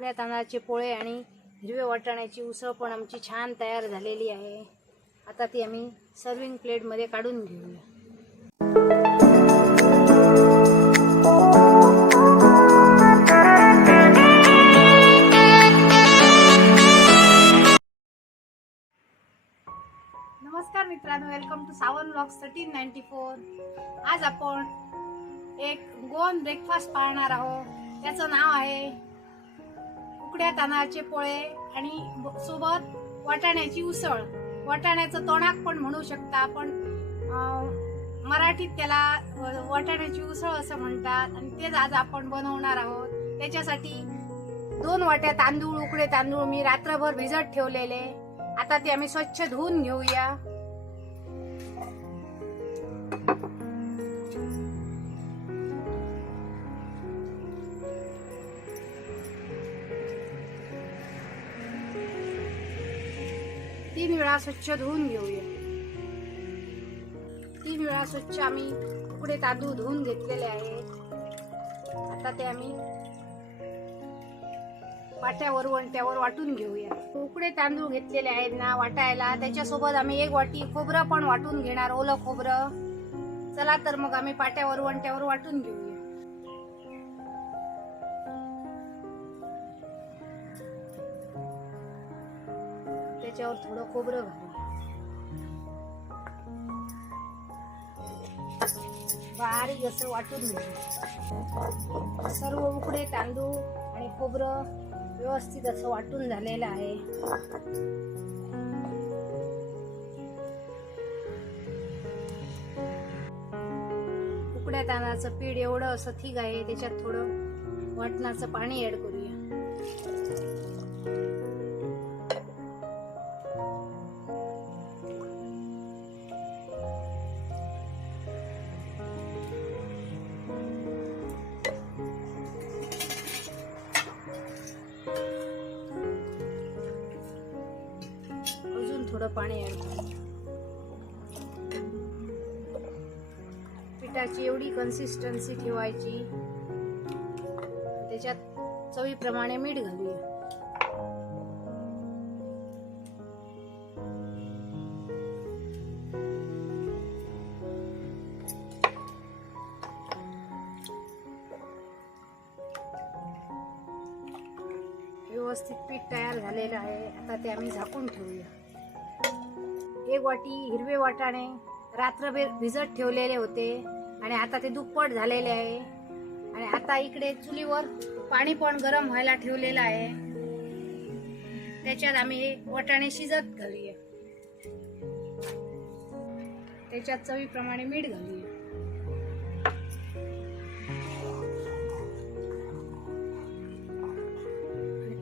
उकड्या तांदळाचे पोळे आणि हिरवे वाटाण्याची उसळ पण आमची छान तयार झालेली आहे. आता ती आम्ही सर्विंग प्लेटमध्ये काढून घेऊया. नमस्कार मित्रांनो welcome to Sawan blocks thirteen ninety four आज आपण एक गोवन ब्रेकफास्ट पाहणार आहोत. त्याचं नाव आहे उकड्या तांदळाचे पोळे आणि सोबत वाटाण्याची उसळ. वाटाण्याचं तोणाक पण म्हणू शकता आपण. मराठीत त्याला वाटाण्याची उसळ असं म्हणतात आणि तेच आज आपण बनवणार आहोत. त्याच्यासाठी दोन वाट्या तांदूळ उकडे तांदूळ मी रात्रभर भिजत ठेवलेले. आता ते आम्ही स्वच्छ धुवून घेऊया. तीन वेळा स्वच्छ धुवून घेऊया. तीन वेळा स्वच्छ आम्ही उकडे तांदूळ धुवून घेतलेले आहेत आता ते आम्ही वाट्यावर वणट्यावर वाटून घेऊया. उकडे तांदूळ घेतलेले आहेत ना वाटायला. त्याच्यासोबत आम्ही एक वाटी खोबरं पण वाटून घेणार ओलं खोबरं. चला तर मग आम्ही पाट्यावर वणट्यावर वाटून घेऊया. त्याच्यावर थोडं खोबरं घालून. बारीक असं वाटून सर्व उकडे तांदूळ आणि खोबरं व्यवस्थित असं वाटून झालेलं आहे. उकड्या तांदळाचं पीठ एवढं असं ठीक आहे त्याच्यात थोडं वाटणाचं पाणी ऍड करूया. थोडं पाणी ॲड करू. पिठाची एवढी कन्सिस्टन्सी ठेवायची. त्याच्यात चवीप्रमाणे मीठ घालूया. व्यवस्थित पीठ तयार झालेलं आहे. आता ते आम्ही झाकून ठेवूया. एक वाटी हिरवे वाटाणे रात्रभर भिजत ठेवलेले होते. आणि आता ते दुप्पट झालेले आहे. आणि आता इकडे चुलीवर पाणी पण गरम व्हायला ठेवलेलं आहे. त्याच्यात आम्ही हे वाटाणे शिजत घालूया. त्याच्यात चवीप्रमाणे मीठ घालूया.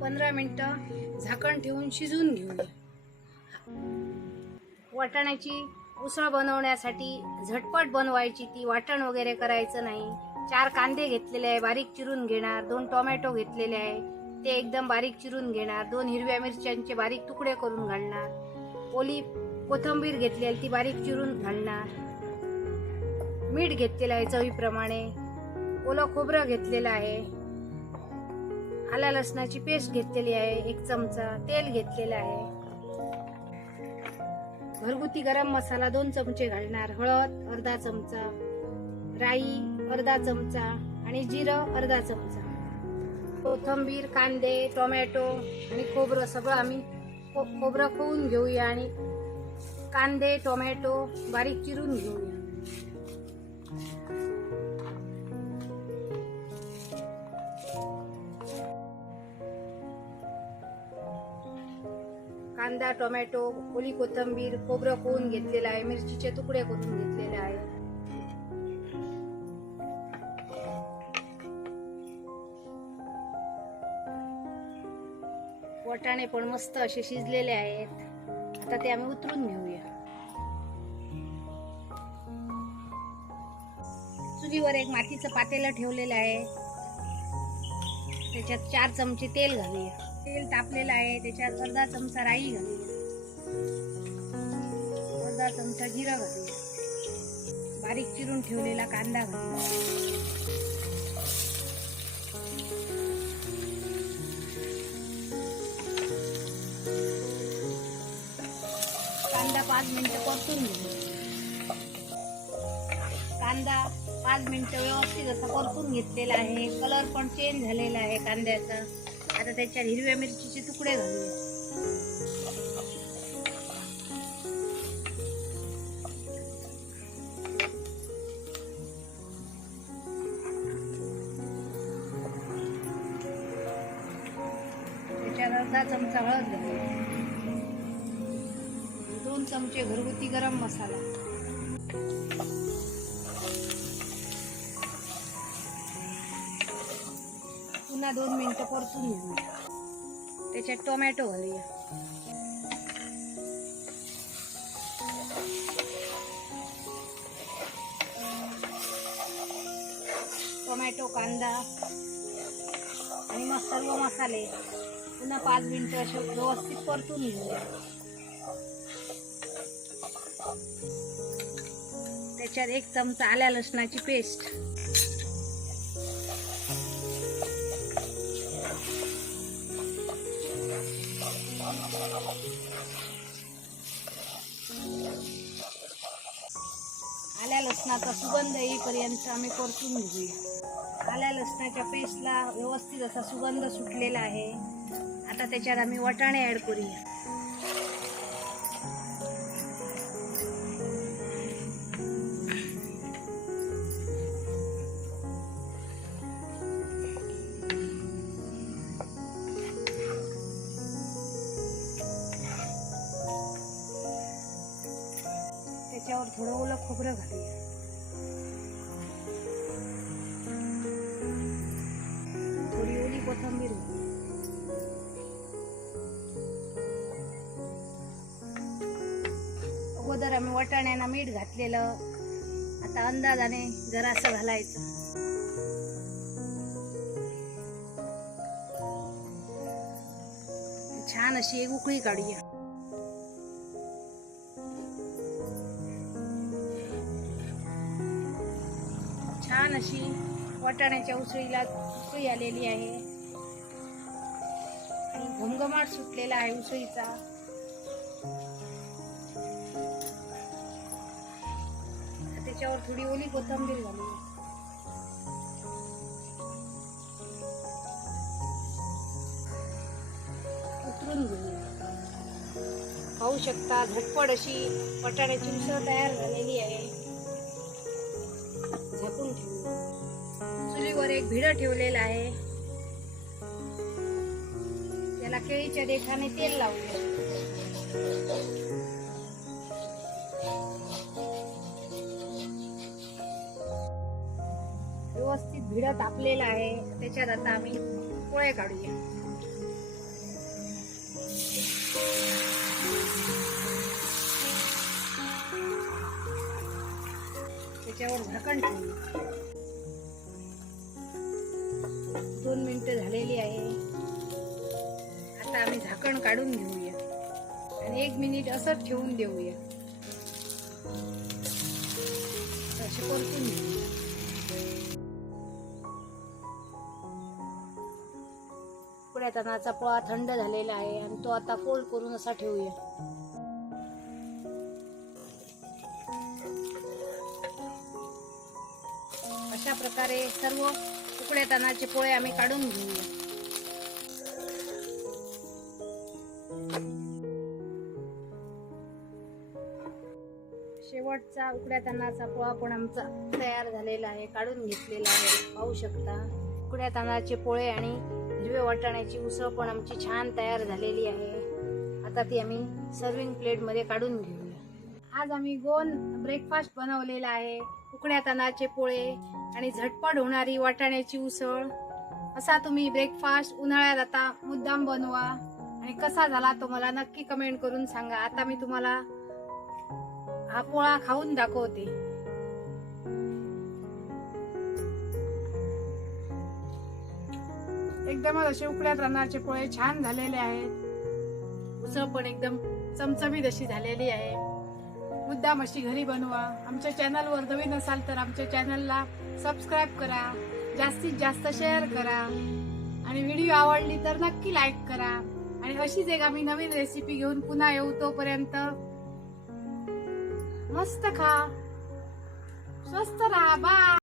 पंधरा मिनटं झाकण ठेवून शिजून घेऊया. वाटाण्याची उसळ बनवण्यासाठी झटपट बनवायची ती वाटण वगैरे करायचं नाही. चार कांदे घेतलेले आहे बारीक चिरून घेणार दोन टोमॅटो घेतलेले आहे. ते एकदम बारीक चिरून घेणार दोन हिरव्या मिरच्यांचे बारीक तुकडे करून घालणार. ओली कोथंबीर घेतलेली ती बारीक चिरून घालणार. मीठ घेतलेलं आहे चवीप्रमाणे. ओलं खोबरं घेतलेलं आहे. आला लसणाची पेस्ट घेतलेली आहे एक चमचा. तेल घेतलेलं आहे. घरगुती गरम मसाला दोन चमचे घालणार. हळद अर्धा चमचा. राई अर्धा चमचा. आणि जिरं अर्धा चमचा. कोथंबीर कांदे टोमॅटो आणि खोबरं सगळं आम्ही खो खोबरं खोवून घेऊया आणि कांदे टोमॅटो बारीक चिरून घेऊया. कांदा टोमॅटो ओली कोथंबीर खोबरं कोवून घेतलेलं आहे मिरचीचे तुकडे कोथून घेतलेले आहे. वाटाणे पण मस्त असे शिजलेले आहेत. आता ते आम्ही उतरून घेऊया. चुलीवर एक मातीचं पातेलं ठेवलेलं आहे. त्याच्यात चार चमचे तेल घालूया. तेल तापलेलं आहे त्याच्यात अर्धा चमचा राई घाल अर्धा चमचा जिरा घाल बारीक चिरून ठेवलेला कांदा घाल कांदा पाच मिनटं परतून घे कांदा पाच मिनटं व्यवस्थित असा परतून घेतलेला आहे. कलर पण चेंज झालेला आहे कांद्याचा. आता त्याच्यात हिरव्या मिरचीचे तुकडे घालूया. त्याच्यात अर्धा चमचा हळद घालूया. दोन चमचे घरगुती गरम मसाला. पुन्हा दोन मिनिटं परतून घेऊ त्याच्यात टोमॅटो घालूया. टोमॅटो कांदा आणि मग सर्व मसाले. पुन्हा पाच मिनिटं असे व्यवस्थित परतून घेऊया. त्याच्यात एक चमचा आल्या लसणाची पेस्ट आल्या लसणाचा सुगंध येईपर्यंत आम्ही परतून घेऊया. आल्या लसणाच्या पेस्टला व्यवस्थित असा सुगंध सुटलेला आहे. आता त्याच्यात आम्ही वाटाणे ऍड करूया. जरा आम्ही वटाण्यानं मीठ घातलेलं. आता अंदाजाने जरासं घालायचं. छान अशी एक उकळी काढूया. छान अशी वाटाण्याच्या उसळीला उसळी आलेली आहे. आणि घुमघमाट सुटलेला आहे उसळीचा. त्याच्यावर थोडी ओली कोथंबीर घालू उतरून घेऊ पाहू शकता. झटपट अशी वाटाण्याची उसळ तयार झालेली आहे. झाकून ठेवू. चुलीवर एक भिड ठेवलेलं आहे. त्याला केळीच्या देठाने तेल लावूया. व्यवस्थित तापलेला आहे. त्याच्यात आता आम्ही पोळ्या काढूया. त्याच्यावर झाकण ठेवूया दोन मिनिटं झालेली आहे. आता आम्ही झाकण काढून घेऊया. आणि एक मिनिट असंच ठेवून देऊया. असे परतून घेऊया. पुढे पोळा थंड झालेला आहे आणि तो आता फोल्ड करून असा ठेवूया. अशा प्रकारे सर्व उकड्या तणाचे पोळे आम्ही काढून घेऊया. शेवटचा उकड्या तांदळाचा पोळा पण आमचा तयार झालेला आहे काढून घेतलेला आहे. पाहू शकता उकड्या तांदळाचे पोळे आणि हिरव्या वाटाण्याची उसळ पण आमची छान तयार झालेली आहे. आता ती आम्ही सर्विंग प्लेटमध्ये काढून घेऊया. आज आम्ही गोन ब्रेकफास्ट बनवलेला आहे. उकड्या तांदळाचे पोळे आणि झटपट होणारी वाटाण्याची उसळ. असा तुम्ही ब्रेकफास्ट उन्हाळ्यात आता मुद्दाम बनवा. आणि कसा झाला तो मला नक्की कमेंट करून सांगा. आता मी तुम्हाला हा पोळा खाऊन दाखवते. एकदमच असे उकड्यात रानाचे पोळे छान झालेले आहेत. उसळ पण एकदम चमचमीत अशी झालेली आहे. मुद्दाम अशी घरी बनवा. आमच्या चॅनलवर नवीन असाल तर आमच्या चॅनलला सबस्क्राईब करा. जास्तीत जास्त शेअर करा. आणि व्हिडिओ आवडली तर नक्की लाईक करा. आणि अशीच एक आम्ही नवीन रेसिपी घेऊन पुन्हा येऊ तोपर्यंत. मस्त खा. स्वस्त राहा. बा